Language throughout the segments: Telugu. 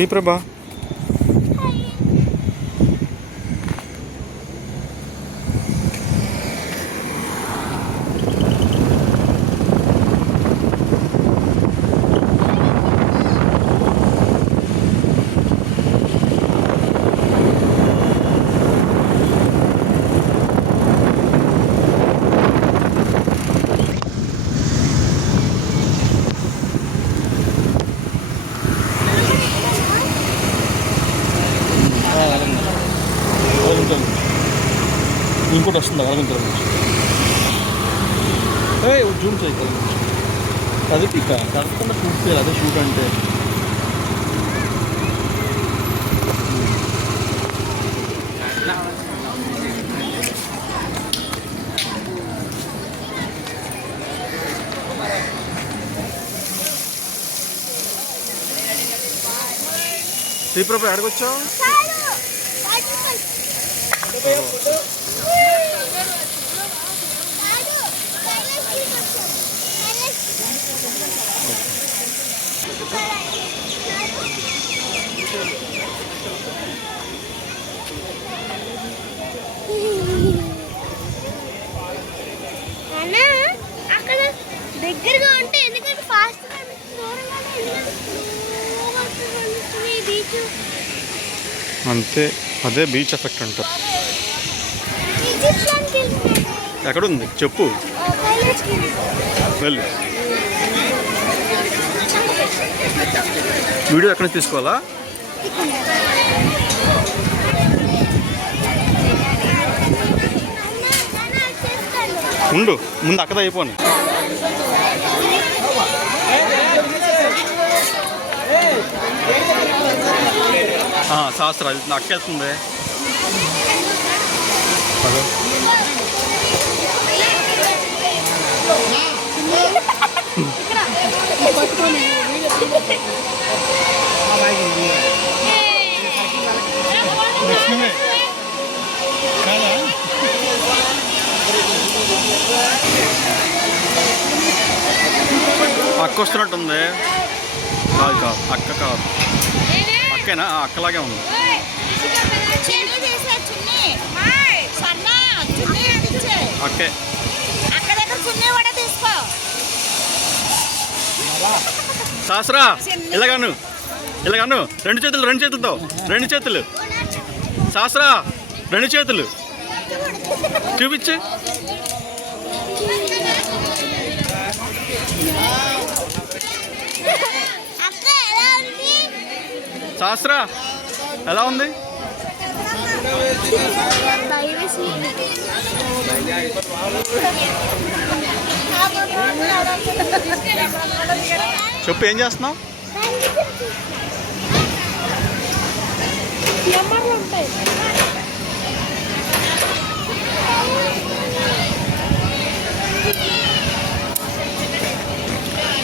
శ్రీప్రభ ఇంకోటి వస్తుంది అరవింద్ జూమ్ చేయి అది పిక కరెక్ట్గా షూట్ చేయాలి అదే షూట్ అంటే శ్రీప్రభ ఎక్కడికొచ్చావు? అక్కడ దగ్గరగా ఉంటే ఎందుకంటే ఫాస్ట్ బీచ్ అంతే అదే బీచ్ ఎఫెక్ట్ అంటారు. ఎక్కడుంది చెప్పు, వెళ్ళు. వీడియో ఎక్కడి నుంచి తీసుకోవాలా? ఉండు, ముందు అక్కడ అయిపోను. శాస్త్ర అక్కేస్తుంది. అక్క వస్తున్నట్టుంది. కాదు కాదు, అక్క కాదు. అక్కేనా? అక్కలాగే ఉంది. అక్కే. శాస్త్రా ఇలాగాను, ఇలాగాను. రెండు చేతులు, రెండు చేతులతో, రెండు చేతులు. శాస్త్రా రెండు చేతులు చూపించు. శాస్త్ర ఎలా ఉంది? చెప్పు, ఏం చేస్తున్నావు?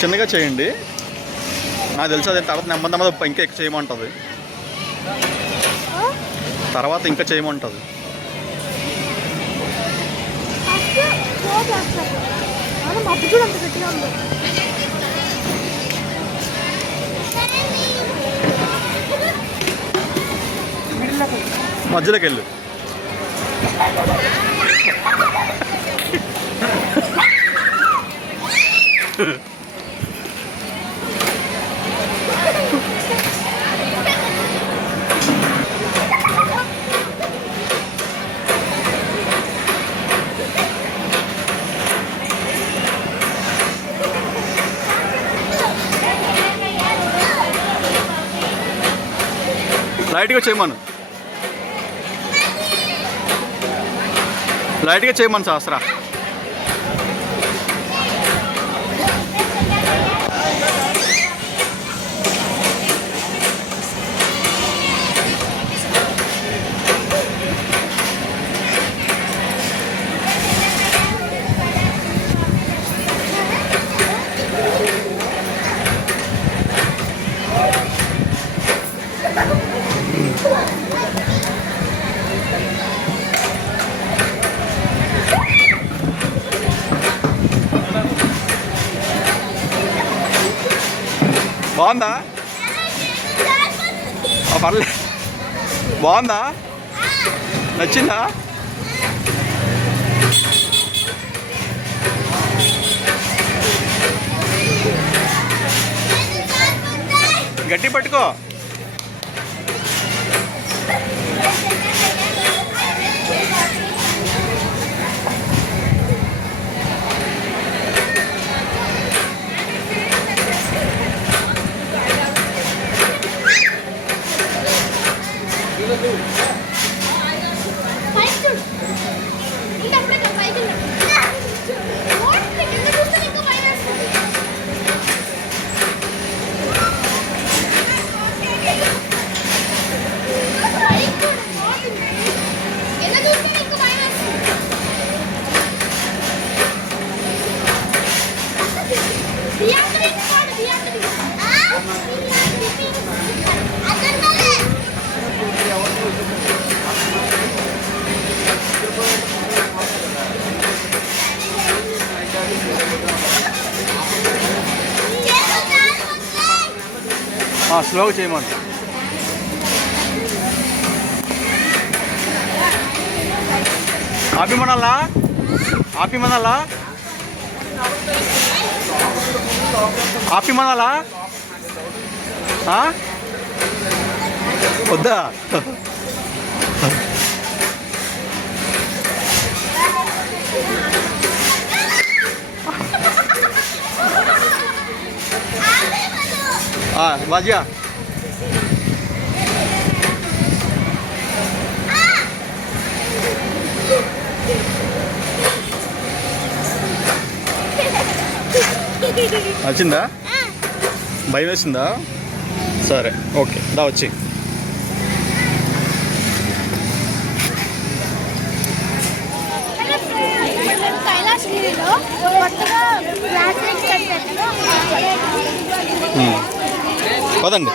చిన్నగా చేయండి. నాకు తెలుసు అదే. తర్వాత నెమ్మది ఇంకా ఎక్కువ చేయమంటుంది. తర్వాత ఇంకా చేయమంటుంది. మధ్యలోకి వెళ్ళు. లైట్గా చేయమను, లైట్గా చేయమను శాస్త్ర. బాగుందా? పర్లే. బాగుందా? నచ్చిందా? గట్టి పట్టుకో. స్లోగా చేయమని. ఆపిమనాలా? ఆపిమనాలా? ఆపిమనాలా? వద్దా? బాజియా వచ్చిందా? భయం వేసిందా? సరే ఓకే దా వచ్చి. కైలాసగిరిలో కొత్తగా పదండి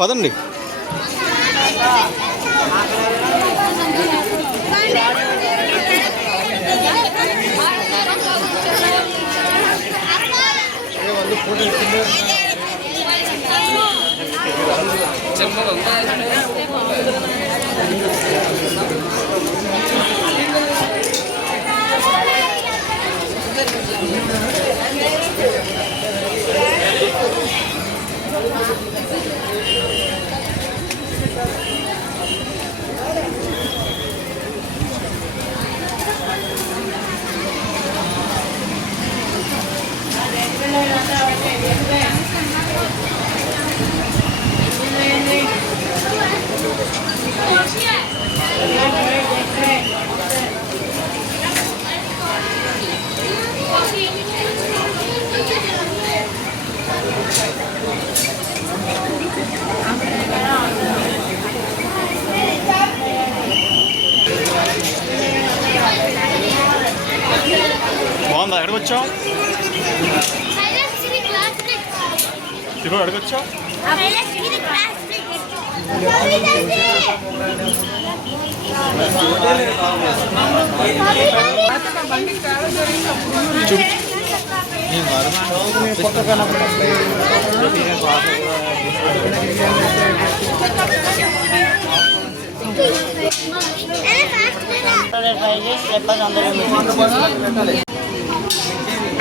పదండి. బాగుందా? ఎక్కడికి వచ్చావు? ఈరోజు ఎక్కడికి వచ్చావు?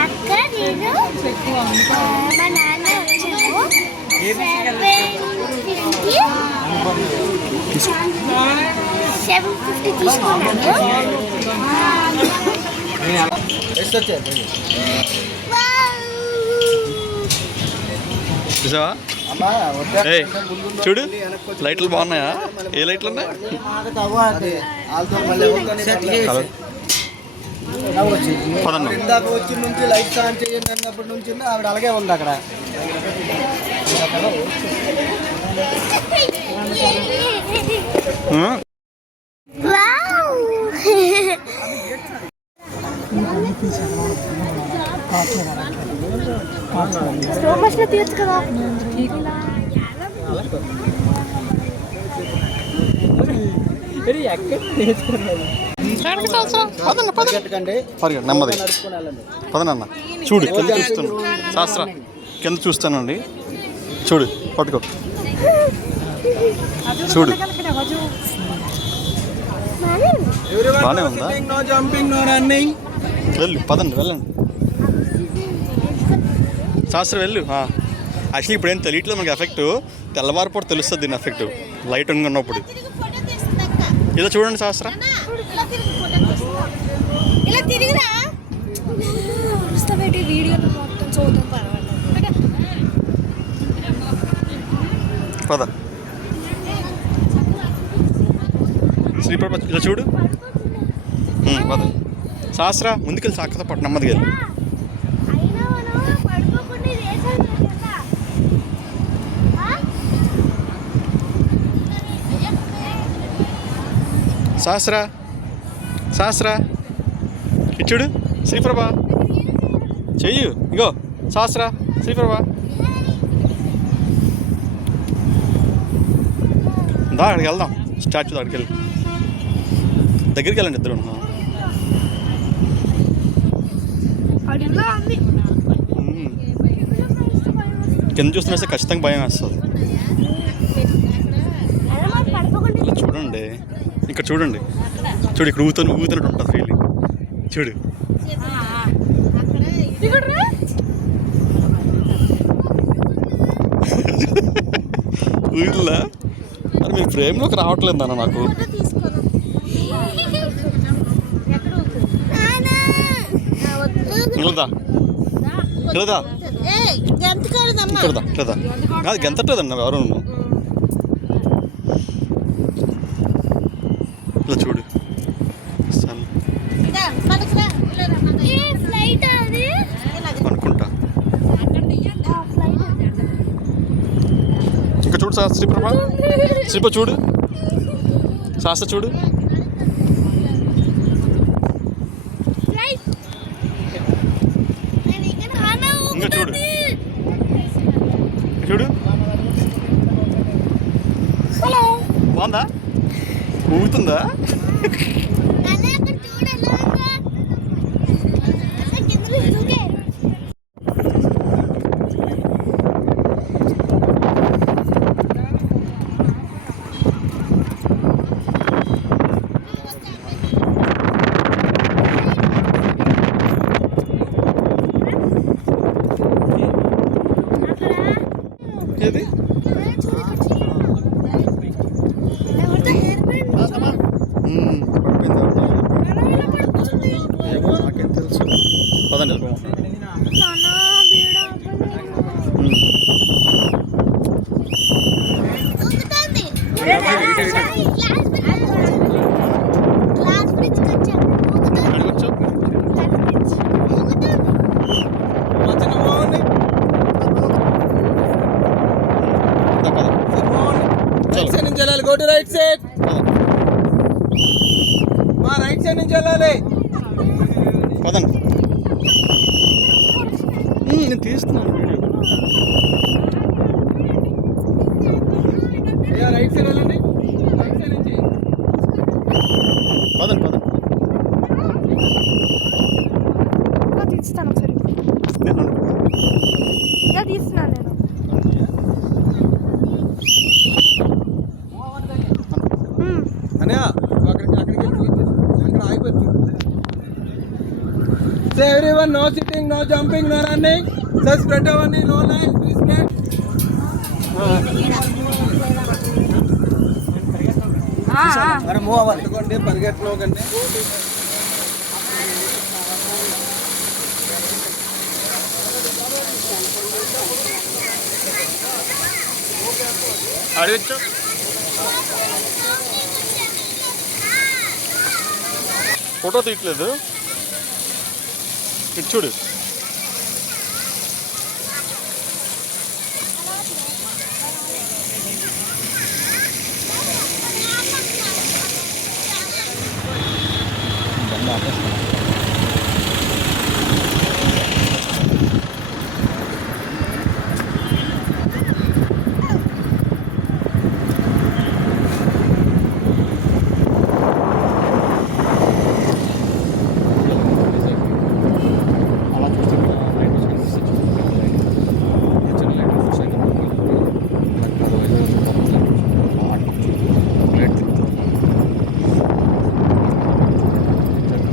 అక్క నేను మా నాన్న $750 చూసావా? చూడు లైట్లు బాగున్నాయా? ఏ లైట్లు ఉన్నాయి? ఇందాక వచ్చి నుంచి లైట్స్ ఆన్ చేయండి అన్నప్పటి నుంచి ఆవిడ అలాగే ఉంది అక్కడ. స్లో మోషన్ తీయచ్చు కదా. నెమ్మది పదనన్న. చూడు కింద చూస్తాను. శాస్త్ర కింద చూస్తానండి. చూడు పట్టుకో. చూడు Everyone బానే no ఉందా? sitting, no jumping, no running. వెళ్ళు పదండి వెళ్ళండి శాస్త్రం వెళ్ళు యాక్చువల్లీ ఇప్పుడు ఏం తెలియట్లేదు మనకి ఎఫెక్ట్ తెల్లవారిపూట తెలుస్తుంది దీని ఎఫెక్ట్ లైట్ ఉన్నప్పుడు ఇలా చూడండి శాస్త్ర ఇలా తిరిగిరా వీడియోలో మొత్తం చూద్దాం పర్వాలేదు పద శ్రీప్రభ ఇలా చూడు పద శాస్త్ర ముందుకెళ్ళి సాకత పట్టు నెమ్మదిగా వెళ్ళి అయినా మనం పడుకోకుండా వేసాం కదా శాస్త్ర శాస్త్ర ఇటు చూడు శ్రీప్రభ చెయ్యు ఇగో శాస్త్ర శ్రీప్రభ దా అక్కడికి వెళ్దాం స్టాచ్యూ దగ్గరికి వెళ్ళి దగ్గరికి వెళ్ళండి ఇద్దరు కింద చూస్తున్నా ఖచ్చితంగా భయం వేస్తుంది ఇలా చూడండి ఇక్కడ చూడండి చూడు ఇక్కడ ఊగుతున్నట్టు ఉంటుంది ఫీలింగ్ చూడు ఊళ్ళా మరి మీరు ఫ్రేమ్లోకి రావట్లేదు అన్న నాకు ఇక్కడదా ఇక్కడదా ఇక్కడదా ఇక్కడదా కాదు గెంతట్లేదన్న ఎవరు ఇలా చూడు అనుకుంటా ఇంకా చూడు శ్రీప్రభ శ్రీప చూడు శాస్త్ర చూడు ఇంకా చూడు చూడు బాగుందా ఊగుతుందా ఏది ఏమో నాకేం తెలుసు పదండి అడగచ్చు Right side నుంచి వెళ్ళాలి. Go to right side. మా రైట్ సైడ్ నుంచి వెళ్ళాలి. పదండి నేను తీస్తున్నాను వీడియో రైట్ సైడ్ వెళ్ళండి. రైట్ సైడ్ నుంచి పదండి తీస్తాను ఒకసారి ఇలా తీస్తున్నాను నేను అన్నయ్య అక్కడికి వెళ్ళి అక్కడ ఆగిపోతుంది. Say everyone, no sitting, no jumping, no running. Just spread avanni, no line, please spread. అరే మూవ్ అవ్వాలి. ఎందుకంటే పరిగెట్లో కంటే అడగచ్చు ఫోటో తీయట్లేదు ఇటు చూడు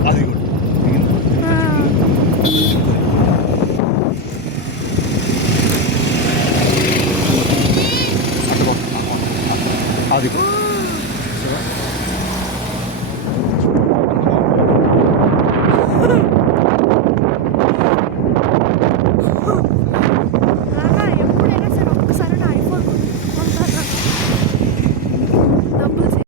అది కూడా